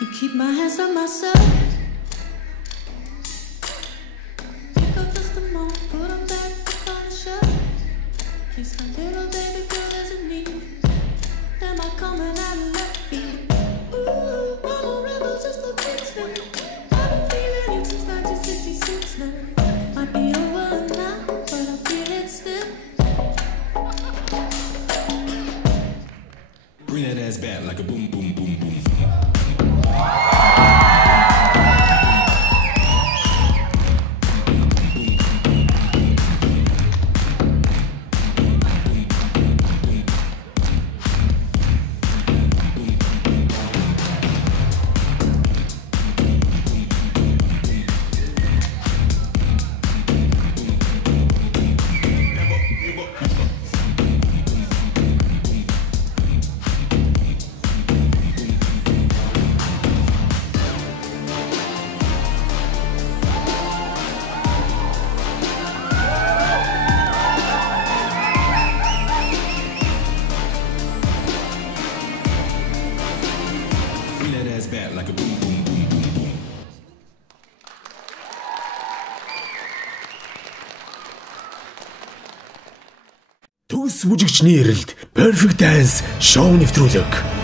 To keep my hands on myself. Pick up just a moment, put them back on the shelf. Kiss my little baby girl, there's a need. Am I coming out of left field? Ooh, I'm a rebel, just a fix me. I've been feeling it since 1966 now. Might be over now, but I feel it still. Bring that ass back like a boom, boom, boom, boom. Bring that ass back like a boom, boom, boom, boom, boom. Төгс бүжигчний эрэлд Perfect Dance шоу нэвтрүүлэг.